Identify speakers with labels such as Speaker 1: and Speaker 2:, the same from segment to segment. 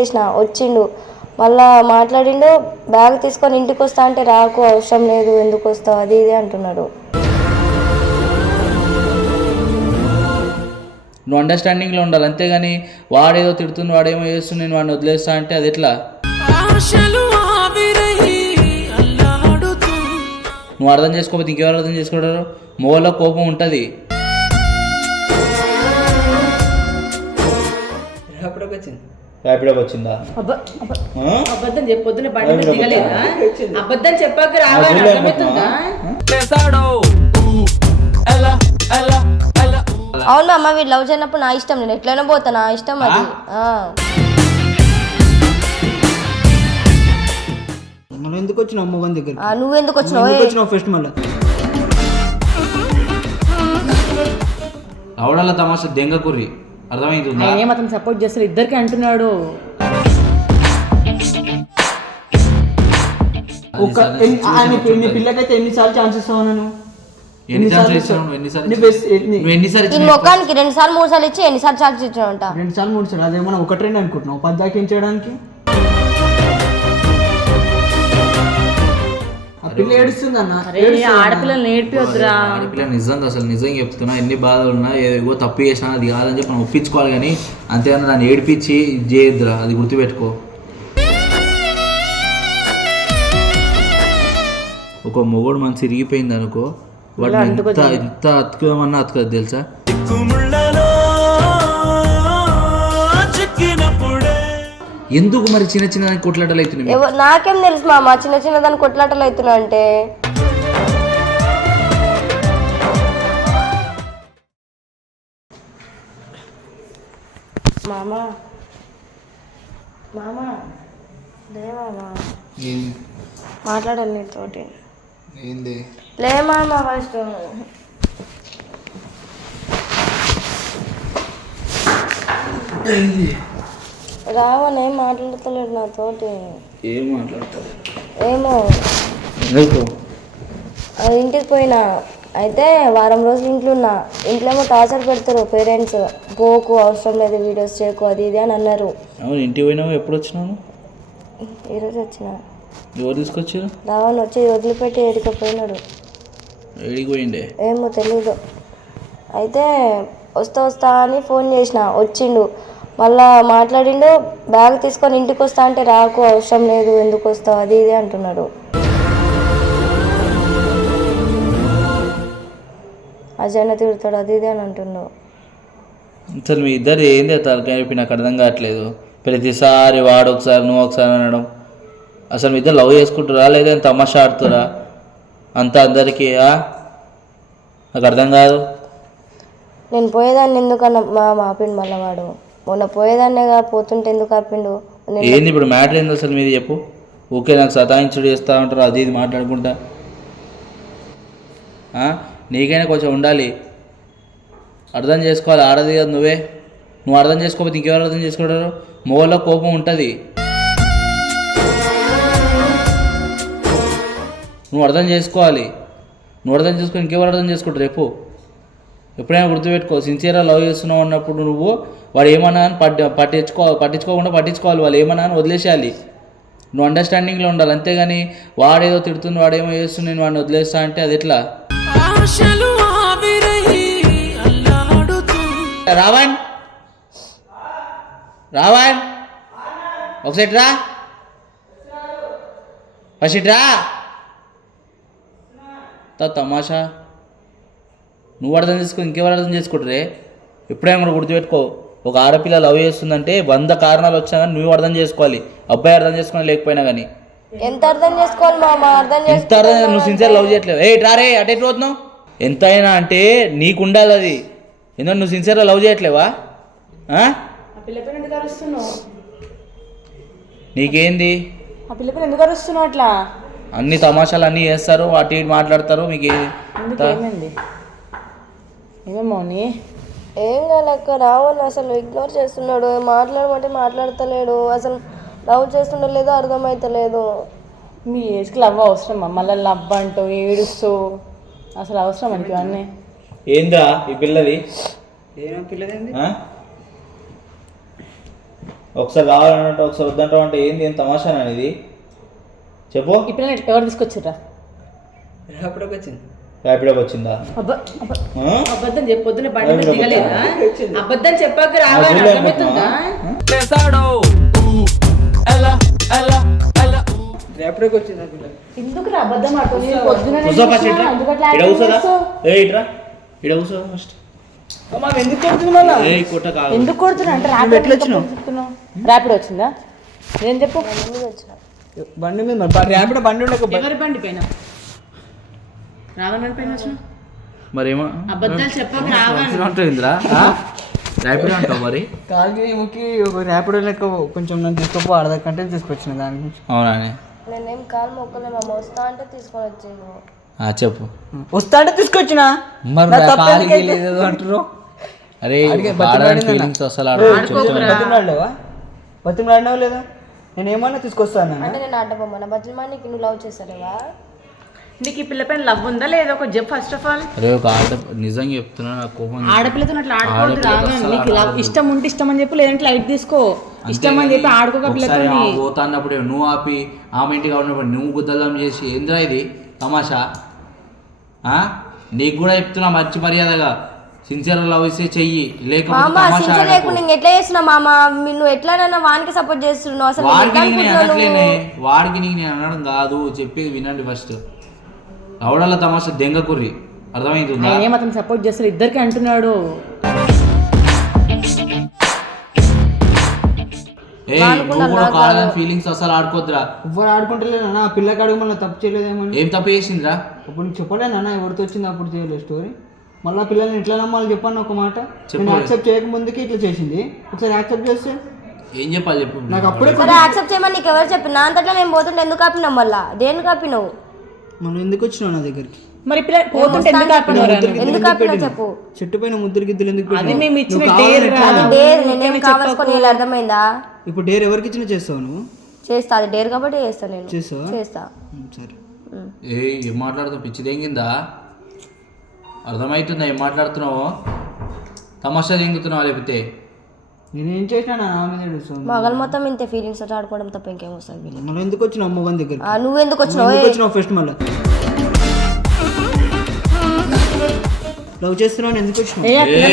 Speaker 1: చేసిన వచ్చిండు. మళ్ళా మాట్లాడిండు బ్యాగ్ తీసుకొని ఇంటికి వస్తా అంటే రాకు అవసరం లేదు ఎందుకు వస్తావు? అది ఇది అంటున్నాడు.
Speaker 2: నువ్వు అండర్స్టాండింగ్లో ఉండాలి. అంతేగాని వాడేదో తిడుతుంది వాడేమో చేస్తుంది నేను వాడిని వదిలేస్తా అంటే అది ఎట్లా? నువ్వు అర్థం చేసుకోకపోతే ఇంకెవరు అర్థం చేసుకుంటారు? మొగలో కోపం ఉంటుంది.
Speaker 3: వచ్చింది?
Speaker 2: ర్యాపిడోకి వచ్చిందా?
Speaker 4: అబ్బ- అబ్బ-
Speaker 2: ఆ?
Speaker 4: అబద్ధం చెప్పొద్దున బండి దిగలేదా. అబద్ధం చెప్పాక రావాలి
Speaker 1: అవును అమ్మ వీడు లవ్ చేయనప్పుడు నా ఇష్టం నేను ఎట్లయినా పోతా నా ఇష్టం అది. ఆ.
Speaker 3: మనం ఎందుకు వచ్చినావు అమ్మవారి దగ్గర
Speaker 1: వచ్చినావు?
Speaker 3: ఎందుకు
Speaker 1: ఏ?
Speaker 3: వచ్చినావు ఫస్ట్ మళ్ళీ?
Speaker 2: అవడాల తమాషా దెంగ కుర్రి. అర్థమైంటుందా
Speaker 4: ఆయన ఏం అతను సపోర్ట్ చేస్తారు ఇద్దరికి అంటున్నాడు.
Speaker 3: ఒక ఎన్ని- ఆ, నీ నీ పిల్లకైతే ఎన్నిసార్లు ఛాన్స్
Speaker 2: ఎన్ని సార్లు
Speaker 3: ఎన్నిసార్లు
Speaker 2: ఇచ్చావు నువ్వు? ఎన్నిసార్లు?
Speaker 3: ఎన్ని-
Speaker 2: ఎన్నిసార్లు
Speaker 1: ఈ? ముఖానికి రెండు సార్లు మూడు సార్లు ఇచ్చి ఎన్నిసార్లు చార్జ్ ఇచ్చినావంట
Speaker 3: రెండు సార్లు మూడు సార్లు అదేమన్నా ఒక ట్రైన్ అనుకుంటున్నావు? పది దాకా ఏం చేయడానికి?
Speaker 4: ఆడపిల్లలు నేర్పివద్దురా
Speaker 2: ఆడపిల్ల నిజంగా అసలు నిజంగా చెప్తున్నా ఎన్ని బాధలు ఉన్నా ఏదో తప్పు చేసినా అది కాదని చెప్పి మనం ఒప్పించుకోవాలి కానీ అంతేగాని దాన్ని ఏడిపించి ఇది చేయొద్దురా అది గుర్తుపెట్టుకో. ఒక మొగోడు మనసు ఇరిగిపోయింది అనుకో వాడిని ఎంత ఎంత అతుకుదామన్నా అతుకదు తెలుసా? ఎందుకు మరి చిన్న చిన్న దానికి కొట్లాటలు అవుతున్నాయి?
Speaker 1: ఎవ- నాకేం తెలుసు మామ చిన్న చిన్న దాని కొట్లాటలు అవుతున్నా అంటే? మామ. మామ. లే మామ. మాట్లాడాలి నీతోటి.
Speaker 2: ఏంది?
Speaker 1: లే మామ ఫస్ట్. రావని ఏం మాట్లాడతలేడు నాతోటి.
Speaker 2: ఏం మాట్లాడతారు
Speaker 1: ఏమో.
Speaker 2: ఎందుకు?
Speaker 1: అది ఇంటికి పోయినా. అయితే వారం రోజులు ఇంట్లో ఉన్నా. ఇంట్లో ఏమో టార్చర్ పెడతారు పేరెంట్స్. పోకు అవసరం లేదు వీడియోస్ చేయకు అది ఇది అని అన్నారు.
Speaker 2: అవును ఇంటికి పోయినావు ఎప్పుడు వచ్చినావు?
Speaker 1: ఈరోజు వచ్చిన.
Speaker 2: ఎవరు తీసుకొచ్చారు?
Speaker 1: రావణ్ వచ్చి వదిలిపెట్టి ఏడికి పోయినాడు
Speaker 2: ఏడికి పోయిండే
Speaker 1: ఏమో తెలీదు. అయితే వస్తా వస్తా అని ఫోన్ చేసిన. వచ్చిండు. మళ్ళా మాట్లాడిండు బ్యాగ్ తీసుకొని ఇంటికి వస్తా అంటే రాకు అవసరం లేదు ఎందుకు వస్తావు? అది ఇది అంటున్నాడు. అజయన తిడతాడు అది ఇది అని అంటున్నావు
Speaker 2: అసలు మీ ఇద్దరు ఏంది తలకాయ నొప్పి? నాకు అర్థం కావట్లేదు. ప్రతిసారి వాడు ఒకసారి నువ్వు ఒకసారి అనడం. అసలు మీ ఇద్దరు లవ్ చేసుకుంటారా లేదా తమాషా ఆడుతురా? అంతా అందరికీ? నాకు అర్థం కాదు.
Speaker 1: నేను పోయేదాన్ని ఎందుకన్నా మా ఆపిండు మళ్ళీ వాడు. మొన్న పోయేదాన్నేగా పోతుంటే ఎందుకు ఆపిండు? నేను
Speaker 2: ఏంది ఇప్పుడు మ్యాటర్ ఏంది అసలు మీది చెప్పు. ఓకే నాకు సతాయించుడు చేస్తా ఉంటారు అది ఇది మాట్లాడుకుంటా. ఆ? నీకైనా కొంచెం ఉండాలి. అర్థం చేసుకోవాలి ఆడది కదా నువ్వే. నువ్వు అర్థం చేసుకోకపోతే ఇంకెవరు అర్థం చేసుకుంటారు? మొగల్లో కోపం ఉంటుంది. నువ్వు అర్థం చేసుకోవాలి. నువ్వు అర్థం చేసుకుని ఇంకెవరు అర్థం చేసుకుంటారు? రేపు ఎప్పుడైనా గుర్తుపెట్టుకో సిన్సియర్గా లవ్ చేస్తున్నావు అన్నప్పుడు నువ్వు వాడు ఏమన్నా అని పట్టి పట్టించుకో పట్టించుకోకుండా పట్టించుకోవాలి వాళ్ళు ఏమన్నా అని వదిలేసేయాలి. నువ్వు అండర్స్టాండింగ్లో ఉండాలి. అంతేగాని వాడేదో తిడుతుంది వాడేమో చేస్తుంది నేను వాడిని వదిలేస్తా అంటే అది ఎట్లా? రావణ్! రావణ్! ఒకసారి రా. ఫస్ట్ రా. తా తమాషా. నువ్వు అర్థం చేసుకో ఇంకెవరు అర్థం చేసుకుంటారే? ఎప్పుడైనా కూడా గుర్తుపెట్టుకో ఒక ఆడపిల్ల లవ్ చేస్తుందంటే వంద కారణాలు వచ్చినా కానీ నువ్వు అర్థం చేసుకోవాలి. అబ్బాయి అర్థం చేసుకుని లేకపోయినా కానీ.
Speaker 1: ఎంత అర్థం చేసుకోవాలి మామ? అర్థం
Speaker 2: ఎంత
Speaker 1: చేసుకో
Speaker 2: అర్థం నువ్వు సిన్సియర్ లవ్ చేయట్లేవు ఏ రా రే అటు పోతున్నావు? ఎంత అయినా అంటే నీకు ఉండాలి అది. ఎందుకంటే నువ్వు సిన్సియర్గా లవ్ చేయట్లేవా? ఆ? నీకేంది?
Speaker 4: ఆ పిల్లపైన ఎందుకు అరుస్తున్నావు అట్లా?
Speaker 2: అన్ని తమాషాలు అన్నీ చేస్తారు అటు ఇటు మాట్లాడతారు మీకు ఏ-
Speaker 4: ఎందుకు ఏమైంది ఏమేమో నీ
Speaker 1: ఏం కాలక్క రావణ్ అసలు ఇగ్నోర్ చేస్తున్నాడు మాట్లాడమంటే మాట్లాడతలేడు అసలు లవ్ చేస్తుండో లేదో అర్థమైతలేదు.
Speaker 4: మీ ఏజ్కి లవ్ అవసరమా? మళ్ళీ లవ్ అంటూ ఏడుస్తూ అసలు అవసరం మనకి ఇవన్నీ?
Speaker 2: ఏందా ఈ పిల్లది ఆ? ఒకసారి కావాలంటే ఒకసారి వద్దంటావు అంటే ఏంది ఏం తమాషా ఇది చెప్పు.
Speaker 4: ఈ పిల్లని ఎవరు తీసుకొచ్చిర్రా?
Speaker 3: ఎప్పటికి వచ్చింది?
Speaker 2: ర్యాపిడోకి వచ్చిందా?
Speaker 4: అబ్బా అబ్బా
Speaker 2: ఆ?
Speaker 4: అబద్ధం చెప్పు పొద్దున్న బండి మీద
Speaker 2: ర్యాపిడోకి
Speaker 4: దిగలేదా? అబద్ధం చెప్పాక రావాలి
Speaker 3: వచ్చింది పిల్ల
Speaker 4: ఎందుకు రా అబద్ధం
Speaker 2: ఫస్ట్.
Speaker 4: కొడుతున్నా అంటే ర్యాపిడ్? ర్యాపిడ్ వచ్చిందా? నేను చెప్పు?
Speaker 3: బండి మీద ర్యాపిడ్ బండి ఉండక
Speaker 4: బండి పైన?
Speaker 2: మరేమో?
Speaker 4: అబద్ధాలు చెప్పక రావణ్
Speaker 2: అంటావు ఇంద్రా ర్యాపిడో అంటావు మరి?
Speaker 3: కాల్కి ఏమోకి ఒక ర్యాపిడ్ లెక్క కొంచెం నన్ను తీసుకోపో తీసుకొచ్చిన దాని గురించి.
Speaker 2: అవునా
Speaker 1: నేనేం కాలు మొక్కలే వస్తా అంటే తీసుకొని వచ్చిండు
Speaker 2: ఆ, చెప్పు.
Speaker 3: వస్తా అంటే తీసుకొచ్చిన?
Speaker 2: మరి కాలికి? లేదు అంటారు అరే. ఫీలింగ్స్ అసలు
Speaker 3: బతిమలాడినావు లేదా? నేను ఏమన్నా తీసుకొస్తాను
Speaker 1: అంటే నేను అడ్డబొమ్మన బతిమానికి నువ్వు లవ్ చేశారేవా
Speaker 4: నీకు ఈ పిల్ల పైన లవ్ ఉందా లేదా? ఒక జబ్ ఫస్ట్ ఆఫ్ ఆల్
Speaker 2: అరే ఒక ఆడ నిజంగా చెప్తున్నా నాకు కోపం
Speaker 4: ఆడపిల్లతో అట్లా ఆడుకోవద్దు
Speaker 2: అస్సలు
Speaker 4: నీకు లవ్ ఇష్టం ఉంటే ఇష్టం అని చెప్పి లేదంటే లైట్ తీసుకో. ఇష్టం అని చెప్పి ఆడుకోక పిల్లతో
Speaker 2: ఒకసారి ఆమె పోతా అన్నప్పుడు నువ్వు ఆపి ఆమె ఇంటికి ఉన్నప్పుడు నువ్వు గుద్దలం చేసి ఏంద్రా ఇది? తమాషా? ఆ? నీకు కూడా చెప్తున్నా మంచి మర్యాదగా. సిన్సియర్ లవ్ ఇస్తే చెయ్యి. లేకపోతే
Speaker 1: ఎట్లా చేస్తున్నావు మామ? నువ్వు ఎట్లనైనా వానికి సపోర్ట్ చేస్తున్నావు.
Speaker 2: వాడికి
Speaker 1: ఎట్లా
Speaker 2: నీకు నేను అనట్లేనే? వాడికి నీకు నేను అనడం కాదు. చెప్పేది వినండి ఫస్ట్ రౌడల తమాషా దెంగ కుర్రి. అర్థమైందా
Speaker 4: ఏం అతను సపోర్ట్ చేస్తారు ఇద్దరికి అంటున్నాడు.
Speaker 2: ఏ నువ్వు కూడా కావాలని ఫీలింగ్స్ అసలు ఆడుకోద్దురా.
Speaker 3: ఎవ్వరు ఆడుకుంటలేనా ఆ పిల్లకి అడుగు మళ్ళీ తప్పు చేయలేదేమని
Speaker 2: ఏం తప్పు చేసిందిరా?
Speaker 3: అప్పుడు నీకు చెప్పలేనా ఎవరితో వచ్చింది అప్పుడు చేయలేదు స్టోరీ మళ్ళీ పిల్లల్ని ఎట్లా నమ్మాలి చెప్పాను ఒక మాట? నేను యాక్సెప్ట్ చేయక ముందుకే ఇట్లా చేసింది. ఒకసారి యాక్సెప్ట్ చేస్తే?
Speaker 2: ఏం చెప్పాలి చెప్పు.
Speaker 3: నాకు అప్పుడే
Speaker 1: యాక్సెప్ట్ చేయమని నీకు ఎవరు చెప్పిన? అంతట్లో నేను పోతుంటే ఎందుకు ఆపినావు మళ్ళా? దేనికి ఆపినావు?
Speaker 3: మనం ఎందుకు వచ్చినావు నా దగ్గరికి?
Speaker 4: మరి పిల్ల పోతుంటే ఎందుకు?
Speaker 1: ఎందుకు చెప్పు.
Speaker 3: చెట్టు పైన ముద్దులు గిద్దులు ఎందుకు
Speaker 4: అది
Speaker 3: పెట్టినావు?
Speaker 4: మేము ఇచ్చిన
Speaker 3: నువ్వు
Speaker 4: డేర్
Speaker 3: కావాలని
Speaker 4: రా.
Speaker 3: ఎట్లా-
Speaker 1: అది డేర్ నేనేం కావాల్సుకొని వీళ్ళు అర్థమైందా?
Speaker 3: ఇప్పుడు డేర్ ఎవరికి ఇచ్చినా చేస్తావు నువ్వు?
Speaker 1: చేస్తా అది డేర్ కాబట్టి చేస్తా నేను.
Speaker 3: చేస్తావా?
Speaker 1: చేస్తా.
Speaker 3: ఉమ్, సరే.
Speaker 2: ఏ ఏం మాట్లాడుతావు పిచ్చి దెంగిందా అర్థమవుతుందా ఏం మాట్లాడుతున్నావు? తమాషా దెంగుతున్నావా లేకపోతే?
Speaker 3: నేనేం చేసినా నా మీద ఏడుస్తావు
Speaker 1: మగలు మొత్తం ఇంతే ఫీలింగ్స్ తోటి ఆడుకోవడం తప్ప ఇంకేం వస్తుంది.
Speaker 3: మనం ఎందుకు వచ్చినావు అమ్మగారి
Speaker 1: నువ్వెందుకు వచ్చినావు
Speaker 3: ఎందుకు
Speaker 1: ఏ?
Speaker 3: వచ్చినావు ఫస్ట్ మళ్ళీ లవ్ చేస్తున్నావు ఎందుకు వచ్చినావు? నా పిల్ల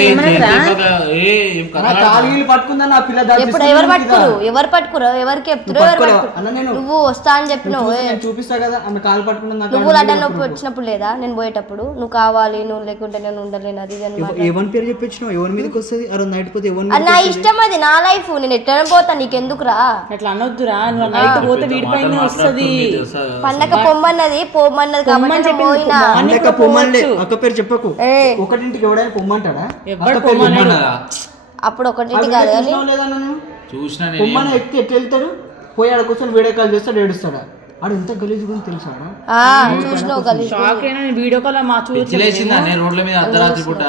Speaker 1: ఎవరు
Speaker 3: రా.
Speaker 1: పట్టుకురు? ఎవరు పట్టుకురు? ఎవరికి చెప్తురు
Speaker 3: నువ్వు
Speaker 1: ఎవరు
Speaker 3: పట్టుకోలేవా?
Speaker 1: పట్టుకురు
Speaker 3: అన్న నేను
Speaker 1: నువ్వు వస్తా అని చెప్పినావు
Speaker 3: చూసి
Speaker 1: ఏ?
Speaker 3: నేను చూపిస్తా కదా ఆమె కాలు పట్టుకున్నది నాకు
Speaker 1: నువ్వు లడ్డ నొప్పి వచ్చినప్పుడు లేదా? నేను పోయేటప్పుడు? నువ్వు కావాలి నువ్వు లేకుంటే నేను ఉండలేను అది
Speaker 3: పేరు చెప్పించినావు ఎవరి మీదకి వస్తుంది? అరే నైట్ పోతే ఎవరి
Speaker 1: నా ఇష్టం అది నా లైఫ్ నేను ఎట్లనే పోతా నీకెందుకురా?
Speaker 4: అట్లా అనొద్దురా నువ్వు నైట్ పోతే వీడి పైన వస్తుంది.
Speaker 1: పండగ పొమ్మన్నది పోమన్నది కాబట్టి పోయినా.
Speaker 3: పొమ్మనిలే. అక్క పేరు చెప్పకు.
Speaker 1: ఏ
Speaker 3: ఒకటింటికి ఎవడైనా పొమ్మంటాడా?
Speaker 1: అప్పుడు ఒకటింటి కాదు కానీ
Speaker 2: చూసిన
Speaker 3: పొమ్మని ఎట్లా వెళ్తాడు పోయి ఆడ కూర్చొని వీడియో కాల్ చేస్తాడు ఏడుస్తాడా? ఆడు ఎంత గలీజ్ గురించి తెలుసాడా
Speaker 1: చూసినావు
Speaker 4: షాక్ అయినా వీడియో కాల్ మా చూసి
Speaker 2: పిచ్చిలేసిందా నేను? రోడ్ల మీద అర్ధరాత్రి పూట.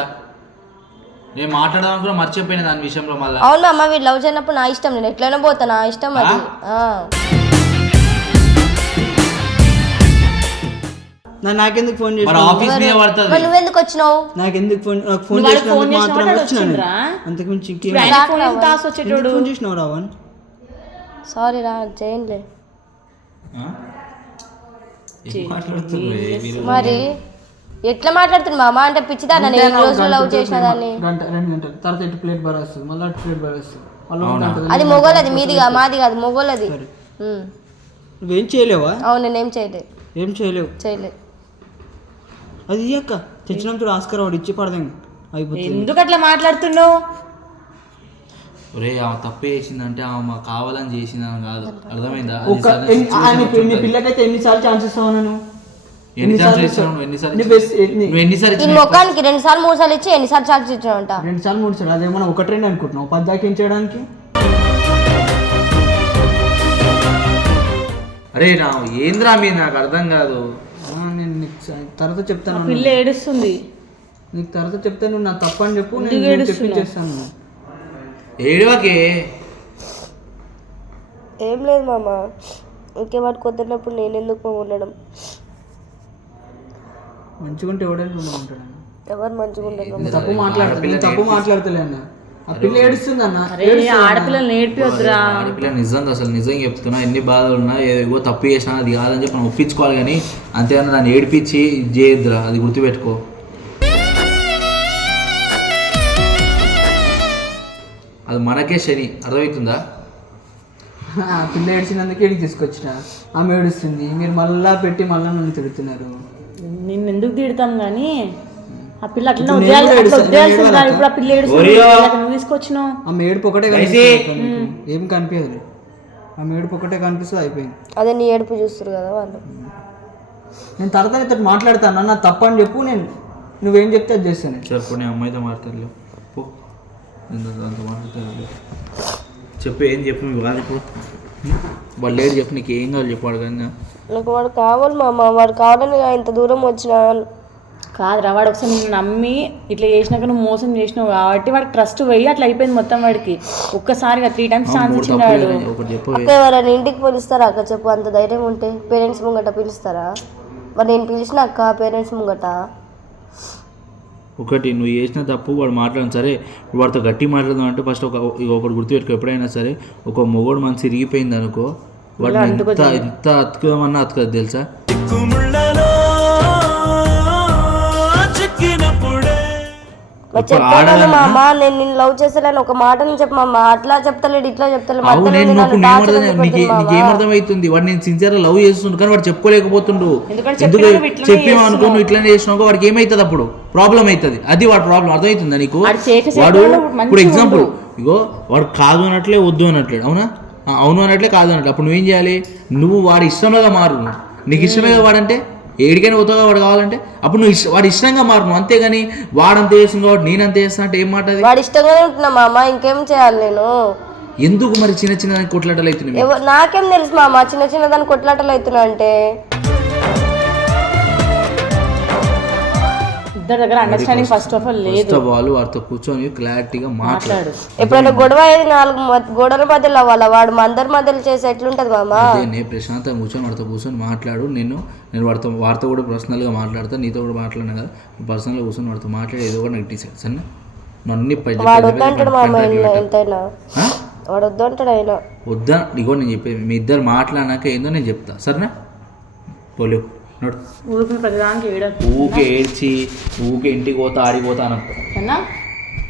Speaker 2: నేను మాట్లాడదాం అనుకున్నా మర్చిపోయిన దాని విషయంలో మళ్ళా.
Speaker 1: అవును అమ్మ వీడు లవ్ చేయనప్పుడు నా ఇష్టం. నేను ఎట్లైనా పోతా నా ఇష్టం అది.
Speaker 3: నాకెందుకు ఫోన్
Speaker 2: మరి
Speaker 3: చేసి
Speaker 2: ఆఫీస్ మీద పడుతుంది.
Speaker 1: మరి నువ్వెందుకు వచ్చినావు
Speaker 3: నాకెందుకు ఫోన్ నాకు ఫోన్
Speaker 4: నువ్వు ఫోన్?
Speaker 3: మాత్రం వచ్చినాను.
Speaker 4: వచ్చిండ్రా?
Speaker 3: అంతకుమించి ఇంకేం ఎందుకు
Speaker 4: వచ్చేటోడు?
Speaker 3: ఫోన్ చేసినావు రావణ్?
Speaker 1: సారీ రా చేయండిలే
Speaker 2: మీరు?
Speaker 1: ఎట్లా మాట్లాడుతుంది మామ? అంటే పిచ్చిదాన్ని నేను ఎన్ని రోజులు లవ్ చేసిన దాన్ని?
Speaker 3: గంట రెండు గంటలు. తర్వాత ఇటు ప్లేట్ బర వస్తుంది? మళ్ళీ అటు ప్లేట్ బర వస్తుంది.
Speaker 1: అది మొగోలది మీది కాదు మాది కాదు మొగోలది.
Speaker 3: నువ్వేం చేయలేవా?
Speaker 1: అవును నేనేం చేయలేదు.
Speaker 3: ఏం చేయలేవు?
Speaker 1: చేయలేదు.
Speaker 3: అది ఇయ్యక్క. తెచ్చినాం చూడు ఆస్కర్ వాడు ఇచ్చి పడదాం అయిపోతుంది.
Speaker 4: ఎందుకు అట్లా మాట్లాడుతున్నావు?
Speaker 2: ఒరే ఆమె తప్పు చేసిందంటే ఆమె కావాలని చేసిందని కాదు. అర్థమైందా?
Speaker 3: ఒక ఎన్ని-. పిల్లకైతే ఎన్నిసార్లు ఛాన్స్ ఇస్తావు నన్ను?
Speaker 2: ఎన్నిసార్లు ఇస్తావు? నువ్వు ఎన్నిసార్లు
Speaker 3: నువ్వు
Speaker 2: ఇచ్చావు? నువ్వు ఎన్నిసార్లు
Speaker 1: ఈ? ముఖానికి రెండు సార్లు మూడు సార్లు ఇచ్చి ఎన్నిసార్లు చార్జ్ ఇచ్చావంట.
Speaker 3: రెండు సార్లు మూడు సార్లు అదేమన్నా ఒకటి రెండు అనుకుంటున్నావు? పద్దాకి ఏం చేయడానికి?
Speaker 2: అరే నా ఏంద్రా మీరు నాకు అర్థం కాదు.
Speaker 3: నేను నీకు తర్వాత చెప్తాను
Speaker 4: పిల్ల ఏడుస్తుంది.
Speaker 3: నీకు తర్వాత చెప్తే నువ్వు నా తప్పు అని చెప్పు నేను? చెప్పించేస్తాను
Speaker 2: ఏడవకే?
Speaker 1: ఏం లేదు మామ. ఇంకే వాటి కుదిరినప్పుడు నేను ఎందుకు ఉండడం?
Speaker 3: మంచిగా ఉంటే ఎవడైనా ఉంటాడు
Speaker 1: ఎవరు మంచిగా
Speaker 3: నేను తప్పు మాట్లాడతాను నేను తప్పు మాట్లాడతలే అన్న.
Speaker 4: ఆడపిల్లలు నేర్పివద్దురా
Speaker 2: ఆడపిల్ల నిజంగా అసలు నిజంగా చెప్తున్నా ఎన్ని బాధలు ఉన్నా ఏదో తప్పు చేసినా అది కాదని చెప్పి మనం ఒప్పించుకోవాలి కానీ అంతేగాని దాన్ని ఏడిపించి ఇది చేయొద్దురా అది గుర్తుపెట్టుకో. అది మనకే శని. అర్థమవుతుందా?
Speaker 3: ఆ పిల్ల ఏడ్చినందుకే ఇక్కడికి తీసుకొచ్చిన. ఆమె ఏడుస్తుంది. మీరు మళ్ళా పెట్టి మళ్ళా నన్ను తిడుతున్నారు.
Speaker 4: నిన్ను ఎందుకు తిడతాం కానీ ఆ పిల్ల అట్లా కాదు. ఇప్పుడు ఆ పిల్ల ఏడుస్తుంది తీసుకొచ్చినావు.
Speaker 3: ఆమె ఏడుపు ఒకటే కనిపిస్తుంది నీకు. ఏం కనిపించదు. ఆమె ఏడుపు ఒకటే కనిపిస్తుంది అయిపోయింది.
Speaker 1: అదే నీ ఏడుపు చూస్తారు కదా వాళ్ళు.
Speaker 3: నేను తర్వాత నీతో మాట్లాడతాను అన్న తప్పు అని చెప్పు నేను నువ్వేం చెప్తే అది చేస్తాను.
Speaker 2: చెప్పు నేను అమ్మాయితో మాట్లాడలేవు అంత మాట్లాడలేదు. చెప్పు ఏం చెప్పు మీ వాళ్ళు చెప్పు వాళ్ళు లేడు చెప్పు నీకు ఏం కావాలి చెప్పు అడగంగా
Speaker 1: నాకు వాడు కావాలి మామ వాడు కావాలని ఇంత దూరం వచ్చిన
Speaker 4: కాదురా వాడు ఒకసారి నిన్ను నమ్మి ఇట్లా చేసినాక నువ్వు మోసం చేసినావు కాబట్టి వాడికి ట్రస్ట్ పోయి అట్లా అయిపోయింది మొత్తం వాడికి. ఒక్కసారిగా త్రీ టైమ్స్ ఛాన్స్ ఇచ్చినాడు
Speaker 1: అక్క ఎవరైనా ఇంటికి పిలుస్తారా అక్క? చెప్పు అంత ధైర్యం ఉంటే పేరెంట్స్ ముంగట పిలుస్తారా? మరి నేను పిలిచిన అక్క పేరెంట్స్ ముంగట?
Speaker 2: ఒకటి నువ్వు చేసిన తప్పు వాడు మాట్లాడిన సరే వాడితో గట్టి మాట్లాడదాం అంటే ఫస్ట్ ఒక ఇక ఒకటి గుర్తుపెట్టుకో ఎప్పుడైనా సరే ఒక మొగోడు మనసు ఇరిగిపోయింది అనుకో వాడు ఎంత ఎంత అతుకుదామన్నా అతుకదు తెలుసా?
Speaker 1: మరి చెప్పాను మామ నేను నిన్ను లవ్ చేసేలేను ఒక మాట నేను చెప్పు మామ అట్లా చెప్తలేడు ఇట్లా చెప్తలేడు
Speaker 2: అవును నేను నాకు
Speaker 1: నన్ను
Speaker 2: నేను
Speaker 1: torture
Speaker 2: అర్థం
Speaker 1: ఎందుకు
Speaker 2: నీకు
Speaker 1: పెడుతున్నావు
Speaker 2: నీకేం
Speaker 1: మామ?
Speaker 2: అర్థమవుతుంది వాడు నేను సిన్సియర్గా లవ్ చేస్తుండు కానీ వాడు చెప్పుకోలేకపోతుండు. ఎందుకు
Speaker 4: ఇట్లనే
Speaker 2: చెప్పేమనుకో నువ్వు ఇట్లనే చేసినావు వాడికి ఏమవుతుంది అప్పుడు? ప్రాబ్లం అవుతుంది. అది వాడు ప్రాబ్లం అర్థమవుతుందా నీకు?
Speaker 4: వాడు
Speaker 2: ఇప్పుడు ఎగ్జాంపుల్ ఇగో వాడు కాదు అనట్లే వద్దు అనట్లేడు అవునా? అవును అనట్లే కాదు అనట్లే అప్పుడు నువ్వేం చేయాలి? నువ్వు వాడి ఇష్టంలాగా మారు. నీకు ఇష్టమే వాడంటే? ఏడికైనా పోతావు? వాడు కావాలంటే? అప్పుడు నువ్వు ఇష్ట వాడి ఇష్టంగా మారు. నువ్వు అంతేగాని వాడంత చేస్తుంది కాబట్టి నేను అంత చేస్తా అంటే ఏం మాట అది?
Speaker 1: వాడు ఇష్టంగానే ఉంటున్నా మామ ఇంకేం చేయాలి నేను?
Speaker 2: ఎందుకు మరి చిన్న చిన్న దానికి కొట్లాటలు అవుతున్నాయి
Speaker 1: నాకేం తెలుసు మామ చిన్న చిన్న దాని కొట్లాటలు అవుతున్నా అంటే?
Speaker 4: ఇద్దరి దగ్గర అండర్స్టాండింగ్ ఫస్ట్ ఆఫ్ ఆల్ లేదు.
Speaker 2: ఫస్ట్ ఆఫ్ ఆల్ వారితో కూర్చొని క్లారిటీగా మాట్లాడు.
Speaker 1: ఎప్పుడైనా గొడవ అయ్యేది నాలుగు గోడల మధ్యలో అవ్వాలా? వాడు అందరి మధ్యలో చేసి ఎట్లుంటది మామ?
Speaker 2: నేను ప్రశాంతంగా కూర్చొని వాడితో కూర్చొని మాట్లాడు. నేను నేను వాడితో వాడితో కూడా పర్సనల్గా మాట్లాడతా నీతో కూడా మాట్లాడినా కదా? పర్సనల్గా కూర్చొని వాడితో మాట్లాడి ఏదో కూడా నాకు డిసైడ్ సరే నన్ను
Speaker 1: వాడు వద్దంటాడు మామ. ఎంతైనా? వాడు వద్దంటాడు ఆయన
Speaker 2: వద్దా? ఇగో నేను చెప్పేది మీ ఇద్దరు మాట్లాడినాక ఏందో నేను చెప్తా సరేనా? పోలేవు నోడు.
Speaker 4: ఊరికి ప్రతిదానికి ఏడో
Speaker 2: ఊకే ఏడ్చి ఊకే ఇంటికి పోతా ఆడిపోతా అనకు
Speaker 4: అన్నా?